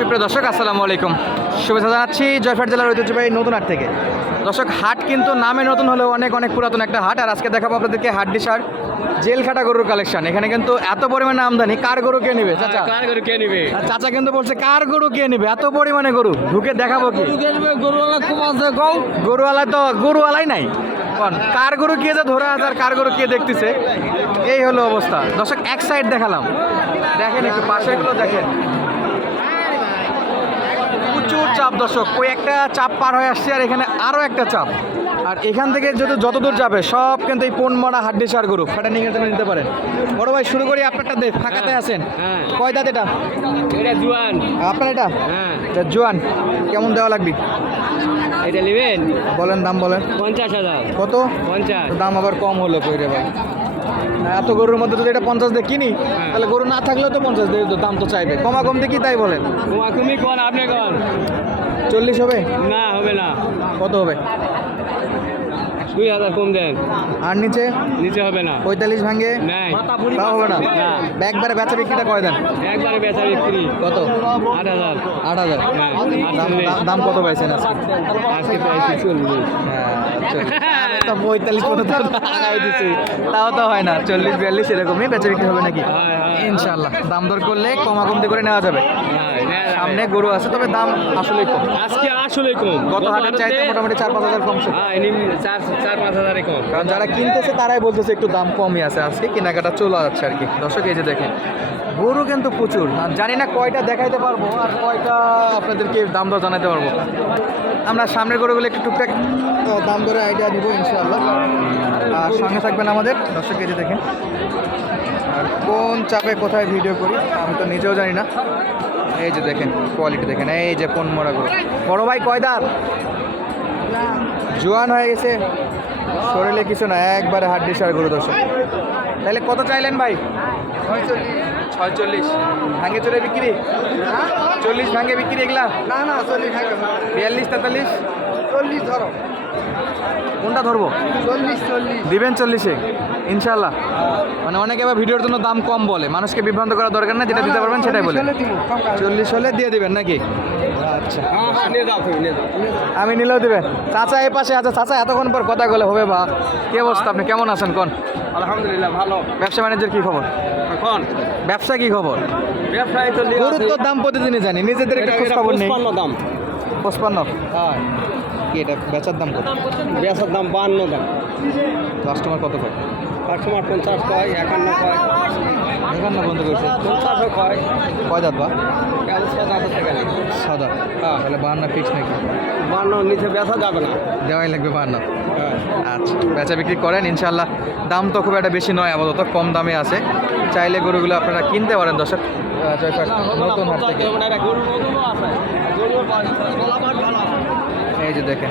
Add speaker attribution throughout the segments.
Speaker 1: সুপ্রিয় দর্শক আসসালামু আলাইকুম। শুভেচ্ছা জানাচ্ছি জয়ফাট জেলার ঐতিহ্যবাহী নতুন হাট থেকে। দর্শক হাট কিন্তু নামে নতুন হলেও অনেক অনেক পুরাতন একটা হাট। আর আজকে দেখাবো আপনাদেরকে হাট ডিসার জেল খাটা গরুর কালেকশন। এখানে কিন্তু এত পরিমাণে আমদানি। কার গরু কে নিবে চাচা?
Speaker 2: কার করে কে নিবে?
Speaker 1: চাচা কিন্তু বলছে কার গরু কে নিবে? এত পরিমাণে গরু। ঢুকে দেখাবো কি?
Speaker 2: গরুওয়ালা খুব আছে কম
Speaker 1: গরুওয়ালা তো গরুওয়ালাই নাই। কার গরু কে যে ধরে আছে আর কার গরু কে দেখতেছে? এই হলো অবস্থা। দর্শক এক সাইড দেখালাম। দেখেন একটু পাশে পাশেগুলো দেখেন। প্রচুর চাপ দর্শক। ওই একটা চাপ পার হয়ে আসছে আর এখানে আরও একটা চাপ। আর এখান থেকে যদি যতদূর যাবে সব কিন্তু এই পোন মারা হাড্ডি সার গরু ফাটা নিয়ে জন্য নিতে পারেন। বড় ভাই শুরু করি আপনারটা দেখ ফাঁকাতে আছেন।
Speaker 2: হ্যাঁ।
Speaker 1: কয় দাঁত এটা?
Speaker 2: এটা জুয়ান।
Speaker 1: আপনার
Speaker 2: হ্যাঁ।
Speaker 1: এটা জোয়ান। কেমন দেওয়া লাগবে?
Speaker 2: এটা নেবেন?
Speaker 1: বলেন দাম বলেন।
Speaker 2: পঞ্চাশ হাজার।
Speaker 1: কত?
Speaker 2: পঞ্চাশ।
Speaker 1: দাম আবার কম হলো কইরে ভাই। এত গরুর মধ্যে যদি এটা পঞ্চাশ দিয়ে কিনি তাহলে গরু না থাকলেও তো পঞ্চাশ দিয়ে দাম তো চাইবে। কমা কমতে দিয়ে কি তাই বলেন?
Speaker 2: কমা কমি কন আপনি কন?
Speaker 1: চল্লিশ হবে?
Speaker 2: না হবে না।
Speaker 1: কত হবে?
Speaker 2: দুই হাজার কম দেন।
Speaker 1: আর নিচে?
Speaker 2: নিচে হবে না।
Speaker 1: পঁয়তাল্লিশ ভাঙে?
Speaker 2: নাই।
Speaker 1: তাও হবে না।
Speaker 2: না।
Speaker 1: একবারে বেচা বিক্রিটা করে দেন?
Speaker 2: একবারে বেচা বিক্রি।
Speaker 1: কত?
Speaker 2: আট হাজার।
Speaker 1: আট হাজার।
Speaker 2: হ্যাঁ,
Speaker 1: দাম দাম- দাম কত পাইছেন আজকে?
Speaker 2: আজকে প্রাইস চল্লিশ।
Speaker 1: হ্যাঁ, তো পঁয়তাল্লিশ পর্যন্ত তাও তো হয় না। চল্লিশ বিয়াল্লিশ এরকমই বেচা বিক্রি হবে নাকি?
Speaker 2: হয়, হয়।
Speaker 1: ইনশাল্লাহ দাম দর করলে কমা কমতি করে নেওয়া যাবে।
Speaker 2: হ্যাঁ, নেওয়া যাবে।
Speaker 1: সামনে গরু আছে তবে দাম আসলেই কম।
Speaker 2: আজকে আসলে কম।
Speaker 1: গত হাটের চাইতে মোটামুটি চার পাঁচ হাজার কমছে।
Speaker 2: হ্যাঁ চার চার পাঁচ হাজারে কম।
Speaker 1: কারণ যারা কিনতেছে তারাই বলতেছে একটু দাম কমই আছে আজকে কেনাকাটা চলে যাচ্ছে আর কি। দর্শক এই যে দেখেন গরু কিন্তু প্রচুর। জানি না কয়টা দেখাইতে পারব আর কয়টা আপনাদেরকে দাম দর জানাতে পারব। আমরা সামনের গরুগুলো একটু টুকটাক দাম দরে আইডিয়া দিব ইনশাআল্লাহ। আর সঙ্গে থাকবেন আমাদের। দর্শক এই যে দেখেন আর কোন চাপে কোথায় ভিডিও করি আমি তো নিজেও জানি না। এই যে দেখেন কোয়ালিটি দেখেন এই যে কোন মরা গরু বড় ভাই কয় দাঁত? জোয়ান হয়ে গেছে। শরীরে কিছু না একবারে হাড্ডি সার গরু দর্শক। তাহলে কত চাইলেন ভাই? ছয়চল্লিশ। ভাঙে চলে বিক্রি? চল্লিশ ভাঙে বিক্রি এগুলা? না না চল্লিশ বিয়াল্লিশ তেতাল্লিশ? চল্লিশ ধরো। কোনটা ধরবো? চল্লিশ চল্লিশ। দিবেন চল্লিশে? ইনশাল্লাহ মানে অনেকে আবার ভিডিওর জন্য দাম কম বলে। মানুষকে বিভ্রান্ত করার দরকার না যেটা দিতে পারবেন সেটাই বলে। চল্লিশ হলে দিয়ে দিবেন নাকি? আচ্ছা।
Speaker 2: নিয়ে যাও
Speaker 1: আমি নিলেও দিবেন। চাচা এই পাশে আছে। চাচা এতক্ষণ পর কথা বলে হবে বা। কি অবস্থা আপনি? কেমন আছেন? কোন?
Speaker 2: আলহামদুলিল্লাহ ভালো।
Speaker 1: ব্যবসা বাণিজ্যের কি খবর?
Speaker 2: এখন
Speaker 1: ব্যবসা কি খবর?
Speaker 2: ব্যবসায়ী তো
Speaker 1: দাম প্রতিদিনই জানি। নিজেদের একটু খোঁজ খবর নেই।
Speaker 2: দাম।
Speaker 1: পঁচপান্ন? হ্যাঁ। কি এটা বেচার দাম কত?
Speaker 2: বেচার দাম বান্ন দাম।
Speaker 1: কাস্টমার কত কয়?
Speaker 2: কাস্টমার পঞ্চাশ কয় একান্ন কয়।
Speaker 1: এখান না বন্ধ করছে।
Speaker 2: পঞ্চাশও কয়।
Speaker 1: কয় দাঁত বা? সাদা
Speaker 2: হ্যাঁ।
Speaker 1: তাহলে বাহান্ন ফিক্স নাকি?
Speaker 2: বান্ন নিচে বেচা যাবে না।
Speaker 1: দেওয়াই লাগবে বাহান্ন
Speaker 2: হ্যাঁ।
Speaker 1: আচ্ছা বেচা বিক্রি করেন ইনশাল্লাহ দাম তো খুব একটা বেশি নয় আপাতত কম দামে আছে। চাইলে গরুগুলো আপনারা কিনতে পারেন দর্শক। নতুন হাট থেকে
Speaker 2: গরুর মতনও আছে গরুর গোলাপাট ভালো
Speaker 1: এই যে দেখেন।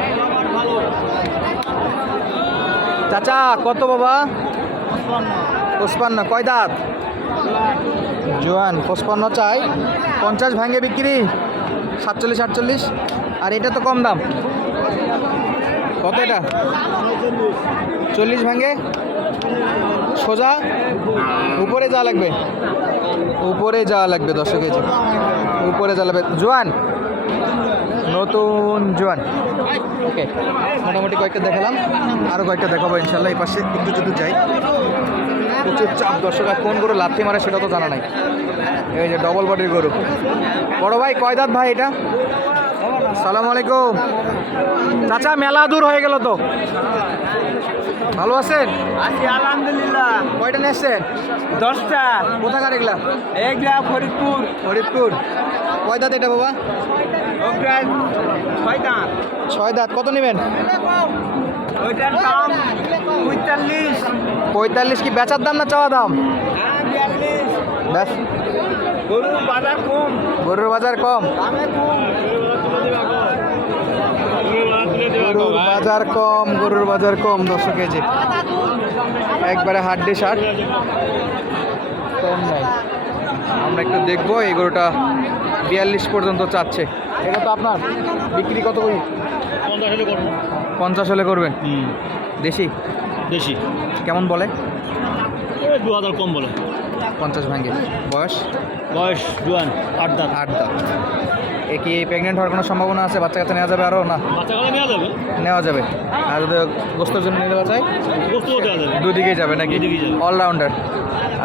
Speaker 1: চাচা, কত বাবা? পঁচপান্ন। কয় দাঁত? জোয়ান, পঁচপান্ন চাই। পঞ্চাশ ভাঙে বিক্রি, সাতচল্লিশ, আটচল্লিশ। আর এটা তো কম দাম। কত এটা? চল্লিশ ভাঙে? সোজা? উপরে যা লাগবে। উপরে যাওয়া লাগবে, দশ কেজি। উপরে যা লাগবে। জোয়ান নতুন জোয়ান। ওকে মোটামুটি কয়েকটা দেখালাম আরও কয়েকটা দেখাবো ইনশাল্লাহ এই পাশে একটু যদি যাই। প্রচুর চাপ দর্শক কোন গরু লাথি মারে সেটা তো জানা নাই। এই যে ডবল বডির গরু। বড় ভাই কয় দাঁত ভাই এটা? সালাম আলাইকুম। চাচা মেলা দূর হয়ে গেল তো। ভালো আছেন?
Speaker 2: আছি আলহামদুলিল্লাহ।
Speaker 1: কয়টা নিয়ে এসছেন
Speaker 2: দশটা।
Speaker 1: কোথাকার এগুলা?
Speaker 2: এইগুলা ফরিদপুর।
Speaker 1: ফরিদপুর। কয় দাঁত এটা বাবা? ছয় দাঁত। কত নেবেন?
Speaker 2: পঁয়তাল্লিশ।
Speaker 1: কি বেচার দাম না চাওয়া দাম?
Speaker 2: হ্যাঁ গরুর বাজার কম।
Speaker 1: গরুর বাজার কম? গরুর বাজার কম গরুর বাজার কম দশশো কেজি। একবারে হাড্ডি শার্ট। কম নাই। আমরা একটু দেখব এই গরুটা বিয়াল্লিশ পর্যন্ত চাচ্ছে। এটা তো আপনার বিক্রি কত করি? পঞ্চাশ হলে করবেন? দেশি?
Speaker 3: দেশি।
Speaker 1: কেমন বলে?
Speaker 3: দু হাজার কম বলে।
Speaker 1: পঞ্চাশ ভাঙ্গে বয়স?
Speaker 3: বয়স জুয়ান আট দাঁত।
Speaker 1: আট দাঁত। এ কি প্রেগনেন্ট হওয়ার কোনো সম্ভাবনা আছে? বাচ্চা কাচ্চা নেওয়া যাবে আরও না?
Speaker 3: বাচ্চা কালে নেওয়া যাবে।
Speaker 1: নেওয়া যাবে। আর যদি গোস্তর জন্য
Speaker 3: দেওয়া যাবে
Speaker 1: দুদিকেই যাবে। নাকি অলরাউন্ডার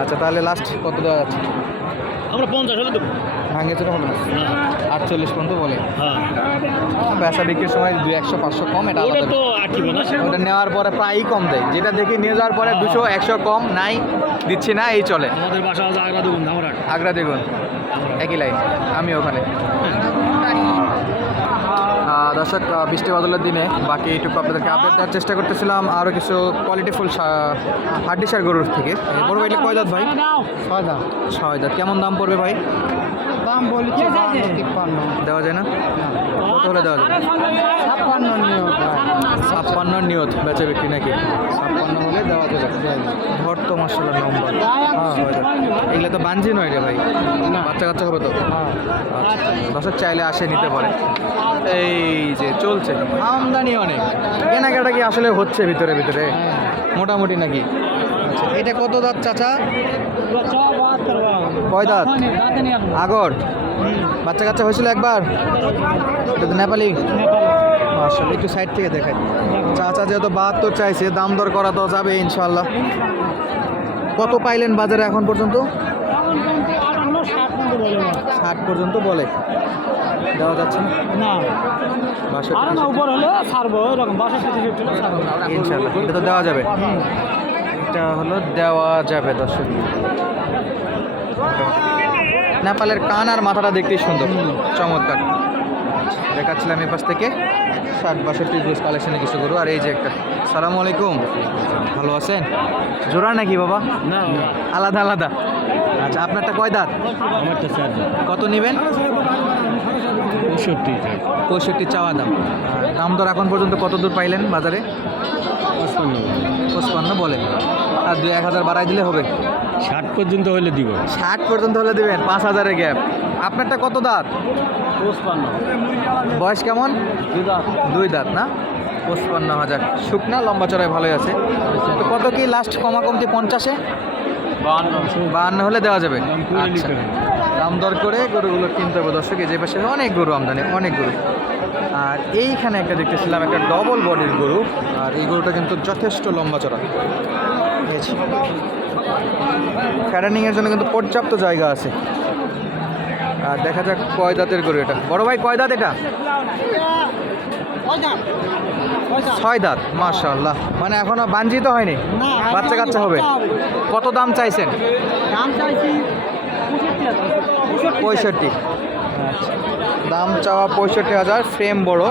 Speaker 1: আচ্ছা তাহলে লাস্ট কত দেওয়া যাচ্ছে?
Speaker 3: আমরা পঞ্চাশ হলে দেবো।
Speaker 1: ভাঙে চলে হবে না। আটচল্লিশ পর্যন্ত বলে।
Speaker 3: হ্যাঁ।
Speaker 1: বেচা বিক্রির সময় দুই একশো পাঁচশো কম এটা
Speaker 3: ওটা তো আটকিবে না
Speaker 1: ওটা নেওয়ার পরে প্রায়ই কম দেয়। যেটা দেখি নিয়ে যাওয়ার পরে দুশো একশো কম নাই দিচ্ছি না এই চলে।
Speaker 3: আমাদের বাসা আগ্রা দেখুন
Speaker 1: আগ্রা দেখুন একই লাইন আমি ওখানে। আহ, দর্শক বৃষ্টি বাদলের দিনে বাকি এইটুকু আপনাদেরকে আপডেট দেওয়ার চেষ্টা করতেছিলাম। আরও কিছু কোয়ালিটিফুল হাড্ডিসার গরুর থেকে। বড় ভাই কয় দাঁত ভাই?
Speaker 2: ছয় দাঁত
Speaker 1: ছয় দাঁত কেমন দাম পড়বে ভাই?
Speaker 2: দাম বলছে বান্ন তিপ্পান্ন।
Speaker 1: দেওয়া যায় না? কত হলে দেওয়া যাবে?
Speaker 2: ছাপ্পান্ন নিয়োগ
Speaker 1: ছাপ্পান্ন নিয়ত বেচা বিক্রি নাকি? ছাপ্পান্ন হলে দেওয়া যাবে ভর তো মশলা নম্বর। এগুলো তো বাঞ্জি নয় রে ভাই। বাচ্চা কাচ্চা হবে তো? আচ্ছা দর্শক চাইলে আসে নিতে পারে। এই যে চলছে। আমদানি অনেক। কেনাকাটা কি আসলে হচ্ছে ভিতরে ভিতরে? মোটামুটি নাকি? আচ্ছা এটা কত দাঁত চাচা? কয় দাঁত? আগর। বাচ্চা কাচ্চা হয়েছিল একবার? নেপালি। মার্শাল একটু সাইড থেকে দেখাই। চাচা যেহেতু বাহাত্তর চাইছে দাম দর করা তো যাবে ইনশাল্লাহ কত পাইলেন বাজারে এখন পর্যন্ত? ষাট পর্যন্ত বলে। দেওয়া যাচ্ছে না?
Speaker 2: উপর হলে ছাড়বো এরকম
Speaker 1: ইনশাল্লাহ এটা তো দেওয়া যাবে। এটা হলো দেওয়া যাবে দর্শক। নেপালের কান আর মাথাটা দেখতেই সুন্দর চমৎকার। দেখাচ্ছিলাম এই পাশ থেকে ষাট বাষট্টি জুস কালেকশনে কিছু করব আর এই যে একটা সালামু আলাইকুম। ভালো আছেন? জোড়া নাকি বাবা?
Speaker 3: না
Speaker 1: আলাদা আলাদা। আচ্ছা আপনারটা কয় দাঁত?
Speaker 3: আমারটা চার
Speaker 1: কত নেবেন?
Speaker 3: পঁয়ষট্টি।
Speaker 1: পঁয়ষট্টি চাওয়া দাম। দাম দর এখন পর্যন্ত কত দূর পাইলেন বাজারে?
Speaker 3: পঁচপান্ন।
Speaker 1: পঁচপান্ন বলেন। আর দু এক হাজার বাড়াই দিলে হবে
Speaker 3: ষাট পর্যন্ত হলে দিব।
Speaker 1: ষাট পর্যন্ত হলে দেবেন পাঁচ হাজারের গ্যাপ। আপনারটা কত দাঁত?
Speaker 2: পঁচপান্ন।
Speaker 1: বয়স কেমন? দুই দাঁত। না? পঁচপান্ন হাজার। শুকনা লম্বা চড়াই ভালোই আছে। তো কত কি লাস্ট কমা কমতি পঞ্চাশে? বাহান্ন। হলে দেওয়া যাবে। আচ্ছা। দাম দর করে গরুগুলো কিনতে হবে। দর্শক এই যে পাশে অনেক গরু আমদানি অনেক গরু। আর এইখানে একটা দেখতেছিলাম একটা ডবল বডির গরু আর এই গরুটা কিন্তু যথেষ্ট লম্বা চড়া। ফ্যাডানিংয়ের জন্য কিন্তু পর্যাপ্ত জায়গা আছে। আর দেখা যাক কয় দাঁতের গরু এটা। বড় ভাই কয় দাঁত এটা? ছয় দাঁত মাশাআল্লাহ। মানে এখনও বাঞ্জিত হয়নি? বাচ্চা কাচ্চা হবে। কত দাম চাইছেন?
Speaker 2: দাম চাইছি
Speaker 1: পঁয়ষট্টি। দাম চাওয়া পঁয়ষট্টি হাজার ফ্রেম বড়।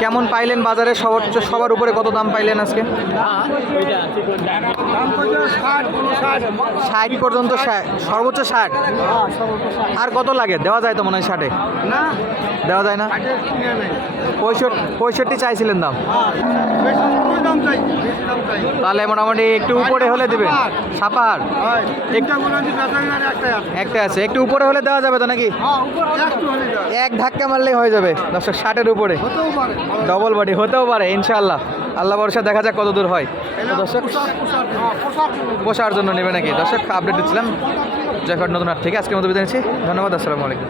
Speaker 1: কেমন পাইলেন বাজারে? সর্বোচ্চ সবার উপরে কত দাম পাইলেন আজকে? ষাট পর্যন্ত সর্বোচ্চ ষাট? আর কত লাগে? দেওয়া যায় তো মনে হয় ষাটে? দেওয়া যায় না? পঁয়ষট্টি পঁয়ষট্টি চাইছিলেন দাম। তাহলে মোটামুটি একটু উপরে হলে দেবেন। সাপার?
Speaker 2: একটা।
Speaker 1: একটা আছে। একটু উপরে হলে দেওয়া যাবে তো নাকি? এক ধাক্কা মারলেই হয়ে যাবে। দর্শক, ষাটের উপরে। ডবল বডি হতেও পারে ইনশাল্লাহ আল্লাহ ভরসা, দেখা যাক কত দূর হয়। দর্শক, পোষার জন্য নেবে নাকি? দর্শক আপডেট দিচ্ছিলাম। জয়ঘাট নতুন হাট থেকে আজকের মতো বিদায় নিচ্ছি। ধন্যবাদ, আসসালামু আলাইকুম।